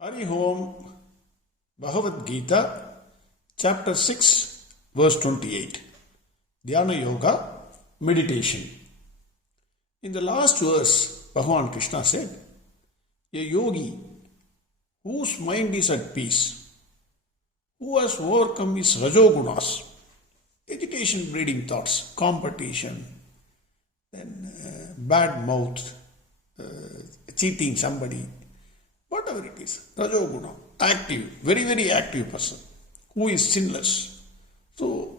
Hari Om, Bhagavad Gita, Chapter 6, Verse 28. Dhyana Yoga, Meditation. In the last verse, Bhagwan Krishna said, a yogi whose mind is at peace, who has overcome his rajogunas, agitation breeding thoughts, competition, then bad mouth, cheating somebody, whatever it is, rajoguna, active, very, very active person, who is sinless. So,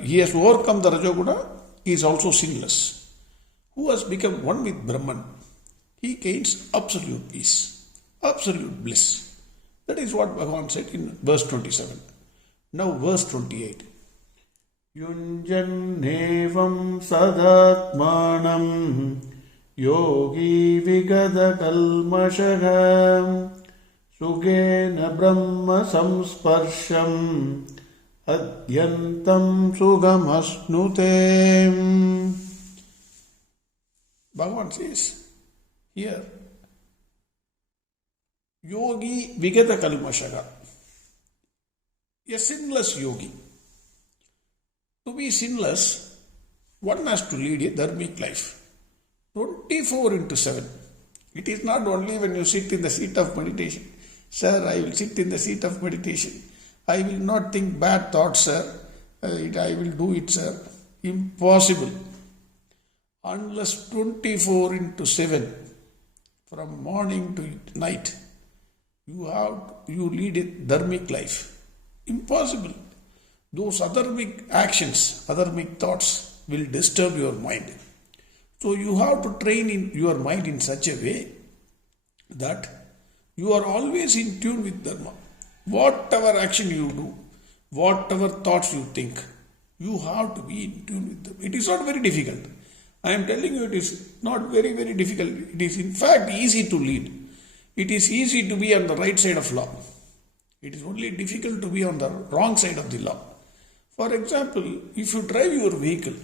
he has overcome the rajoguna, he is also sinless. Who has become one with Brahman, he gains absolute peace, absolute bliss. That is what Bhagavan said in verse 27. Now verse 28. Yunjannevam sadatmanam yogi vigada kalmashagam sugena brahma samsparsham adyantam sugamasnutem. Bhagavan says here, yogi vigada kalmashaga, a sinless yogi. To be sinless, one has to lead a dharmic life. 24/7. It is not only when you sit in the seat of meditation. Sir, I will sit in the seat of meditation. I will not think bad thoughts, sir. I will do it, sir. Impossible. Unless 24/7, from morning to night, you lead a dharmic life. Impossible. Those adharmic actions, adharmic thoughts will disturb your mind. So you have to train in your mind in such a way that you are always in tune with Dharma. Whatever action you do, whatever thoughts you think, you have to be in tune with them. It is not very difficult. I am telling you, it is not very, very difficult. It is in fact easy to lead. It is easy to be on the right side of law. It is only difficult to be on the wrong side of the law. For example, if you drive your vehicle,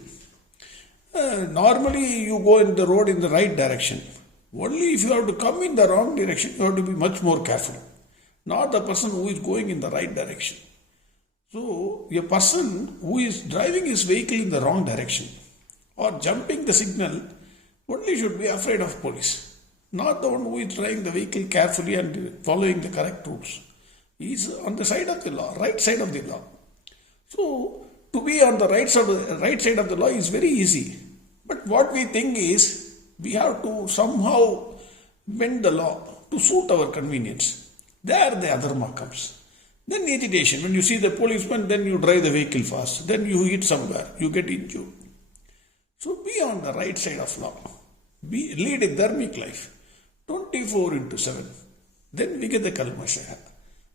normally you go in the road in the right direction. Only if you have to come in the wrong direction, you have to be much more careful. Not the person who is going in the right direction. So, a person who is driving his vehicle in the wrong direction or jumping the signal only should be afraid of police. Not the one who is driving the vehicle carefully and following the correct rules. He is on the side of the law, right side of the law. So, to be on the right side of the law is very easy. But what we think is, we have to somehow bend the law to suit our convenience. There the adharma comes. Then agitation. When you see the policeman, then you drive the vehicle fast. Then you hit somewhere. You get injured. So be on the right side of law. Lead a dharmic life. 24/7. Then we get the kalmashaha.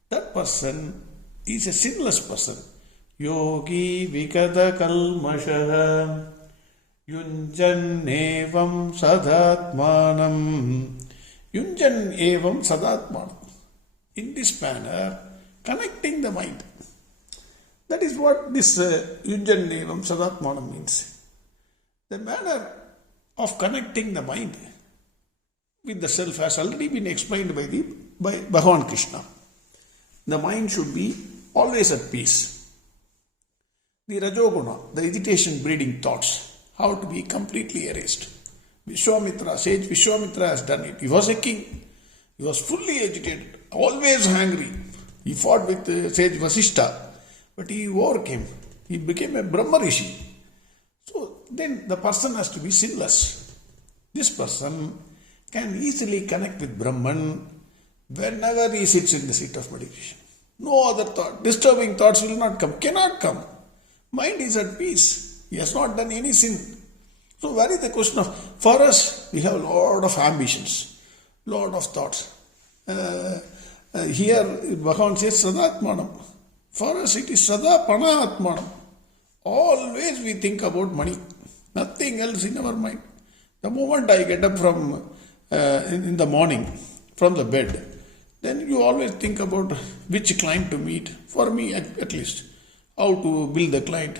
That person is a sinless person. Yogi vikada kalmashaha yunjan evam sadatmanam. Yunjan evam sadatmanam. In this manner, connecting the mind. That is what this yunjan evam sadatmanam means. The manner of connecting the mind with the self has already been explained by Bhagwan Krishna. The mind should be always at peace. The rajoguna, the agitation breeding thoughts, have to be completely erased. Sage Vishwamitra has done it. He was a king. He was fully agitated, always angry. He fought with Sage Vasishta, but he overcame. He became a Brahma Rishi. So then the person has to be sinless. This person can easily connect with Brahman whenever he sits in the seat of meditation. No other thought, disturbing thoughts will not come, cannot come. Mind is at peace. He has not done any sin. So where is the question of, for us, we have a lot of ambitions, lot of thoughts. Here Bhagavan says sadatmanam. For us it is sada panaatmanam. Always we think about money. Nothing else in our mind. The moment I get up from in the morning from the bed, then you always think about which client to meet. For me at least. How to build the client,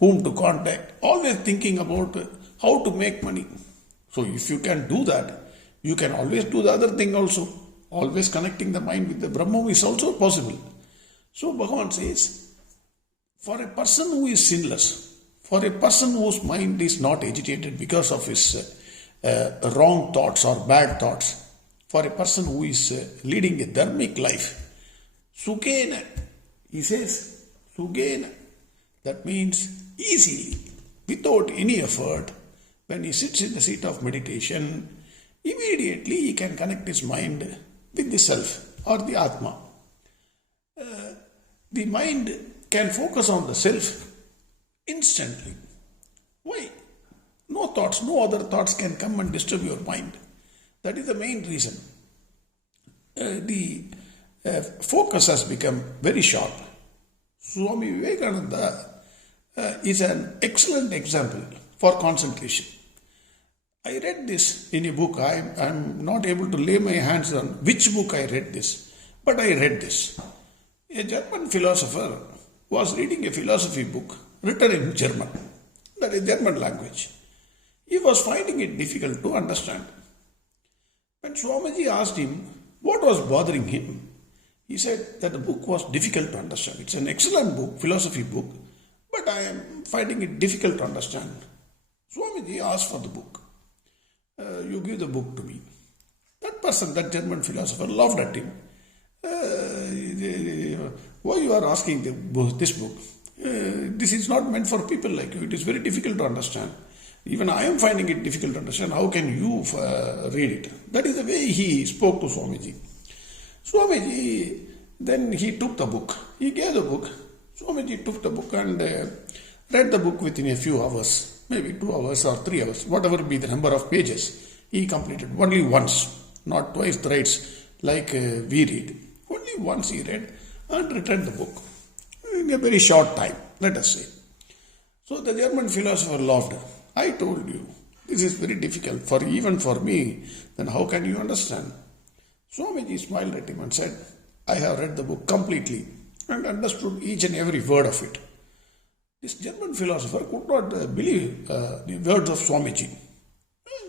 whom to contact. Always thinking about how to make money. So if you can do that, you can always do the other thing also. always connecting the mind with the Brahman is also possible. So Bhagavan says, for a person who is sinless, for a person whose mind is not agitated because of his wrong thoughts or bad thoughts, for a person who is leading a dharmic life, Sukena, he says, Sukena, that means easily, without any effort, when he sits in the seat of meditation, immediately he can connect his mind with the self or the Atma. The mind can focus on the self instantly. Why? No thoughts, no other thoughts can come and disturb your mind. That is the main reason. The focus has become very sharp. Swami Vivekananda is an excellent example for concentration. I read this in a book. I am not able to lay my hands on which book I read this, but I read this. A German philosopher was reading a philosophy book written in German, that is German language. He was finding it difficult to understand. When Swamiji asked him what was bothering him, he said that the book was difficult to understand. It's an excellent book, philosophy book, but I am finding it difficult to understand. Swamiji asked for the book. You give the book to me. That person, that German philosopher, laughed at him. Why you are asking this book? This is not meant for people like you. It is very difficult to understand. Even I am finding it difficult to understand. How can you read it? That is the way he spoke to Swamiji. Swamiji, then he took the book. He gave the book. Swamiji took the book and read the book within a few hours, maybe 2 hours or 3 hours, whatever be the number of pages. He completed only once, not twice, thrice, like we read. Only once he read and returned the book in a very short time, let us say. So the German philosopher laughed. I told you, this is very difficult even for me, then how can you understand? Swamiji smiled at him and said, I have read the book completely and understood each and every word of it. This German philosopher could not believe the words of Swamiji.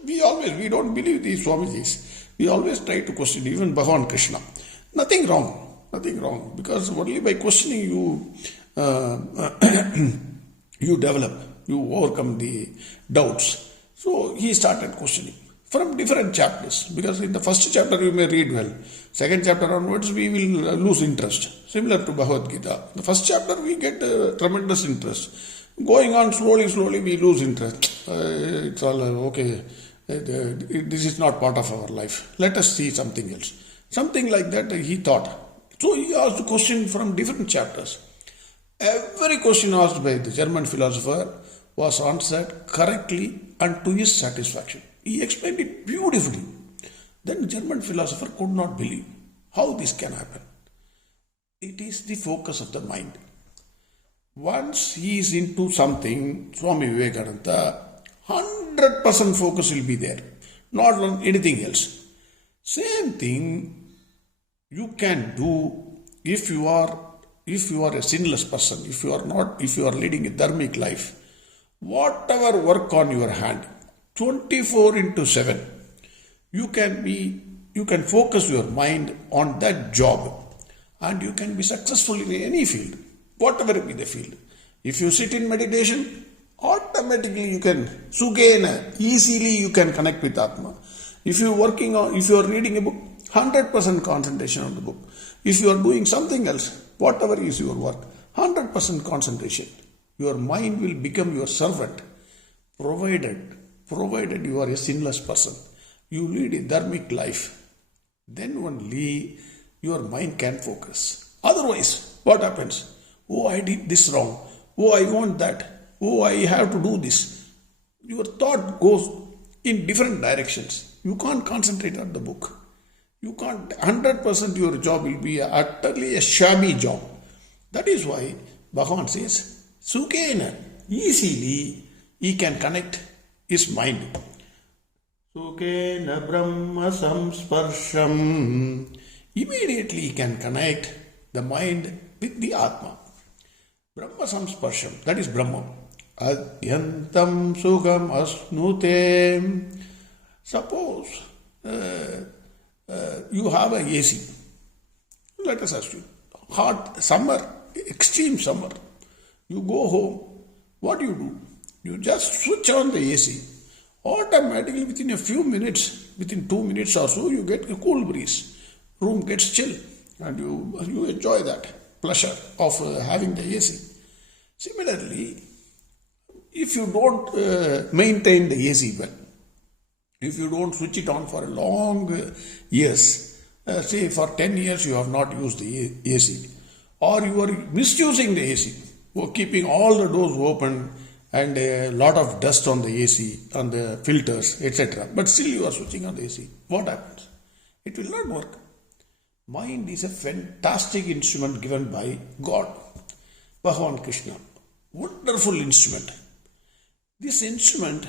We don't believe these Swamijis. We always try to question even Bhagwan Krishna. Nothing wrong, because only by questioning you you develop, you overcome the doubts. So he started questioning from different chapters, because in the first chapter you may read well, second chapter onwards we will lose interest, similar to Bhagavad Gita. The first chapter we get tremendous interest. Going on slowly we lose interest. It's all okay. This is not part of our life. Let us see something else. Something like that he thought. So he asked a question from different chapters. Every question asked by the German philosopher was answered correctly and to his satisfaction. He explained it beautifully. Then the German philosopher could not believe how this can happen. It is the focus of the mind. Once he is into something, Swami Vivekananda, 100% focus will be there, not on anything else. Same thing you can do if you are a sinless person, if you are leading a dharmic life. Whatever work on your hand, 24/7, you can focus your mind on that job, and you can be successful in any field, whatever be the field. If you sit in meditation, automatically you can sugena, easily you can connect with Atma. If you are reading a book, 100% concentration on the book. If you are doing something else, whatever is your work, 100% concentration. Your mind will become your servant, provided you are a sinless person. You lead a dharmic life. Then only your mind can focus. Otherwise, what happens? Oh, I did this wrong. Oh, I want that. Oh, I have to do this. Your thought goes in different directions. You can't concentrate on the book. You can't, 100% your job will be utterly a shabby job. That is why Bhagavan says, Sukena, easily he can connect his mind. Sukena Brahma Samsparsham. Immediately he can connect the mind with the Atma. Brahma Samsparsham, that is Brahma. Adhyantam Sugam Asnute. Suppose you have a AC. Let us assume hot summer, extreme summer. You go home. What do? You just switch on the AC. Automatically within a few minutes, within 2 minutes or so, you get a cool breeze. Room gets chill and you enjoy that pleasure of having the AC. Similarly, if you don't maintain the AC well, if you don't switch it on for a long years, say for 10 years you have not used the AC, or you are misusing the AC, you are keeping all the doors open and a lot of dust on the AC, on the filters, etc. But still you are switching on the AC. What happens? It will not work. Mind is a fantastic instrument given by God, Bhagwan Krishna. Wonderful instrument. This instrument,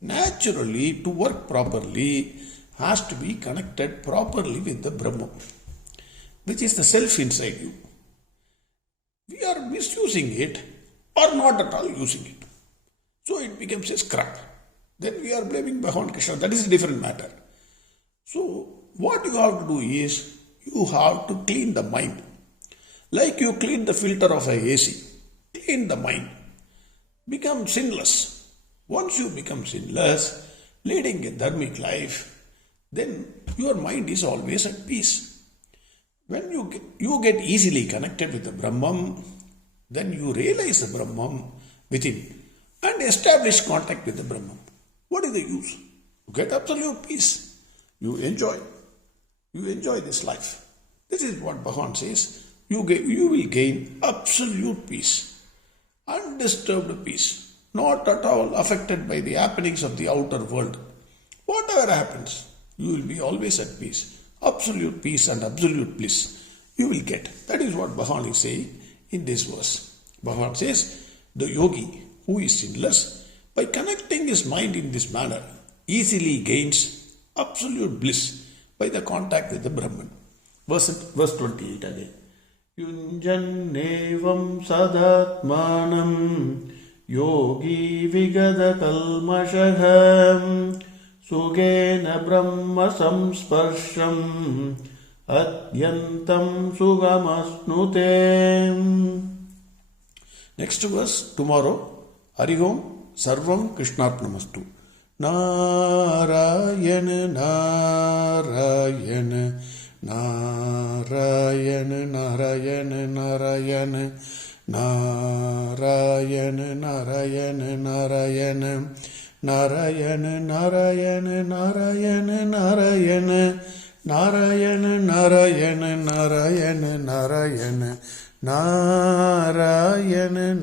naturally, to work properly, has to be connected properly with the Brahman, which is the self inside you. We are misusing it or not at all using it. So it becomes a scrap. Then we are blaming Bhagwan Krishna. That is a different matter. So what you have to do is, you have to clean the mind. Like you clean the filter of a AC. Clean the mind. Become sinless. Once you become sinless, leading a dharmic life, then your mind is always at peace. When you get easily connected with the Brahman, then you realize the Brahman within and establish contact with the Brahman. What is the use? You get absolute peace. You enjoy this life. This is what Bhagavan says. You will gain absolute peace, undisturbed peace, not at all affected by the happenings of the outer world. Whatever happens, you will be always at peace. Absolute peace and absolute bliss you will get. That is what Bhagavan is saying in this verse. Bhagavan says, the yogi who is sinless, by connecting his mind in this manner, easily gains absolute bliss by the contact with the Brahman. Verse 28 again. Yunjannevam sadatmanam yogi vigada kalmashaham sugena brahma samsparsham adyantam sugamasnute. Next verse tomorrow. Hari Om Sarvam Krishnarpnamastu. Narayana Narayana Narayana Narayana Narayana Narayana Narayana Narayana Narayana Narayana Narayana Narayana Narayana Narayana Narayana Narayana Narayana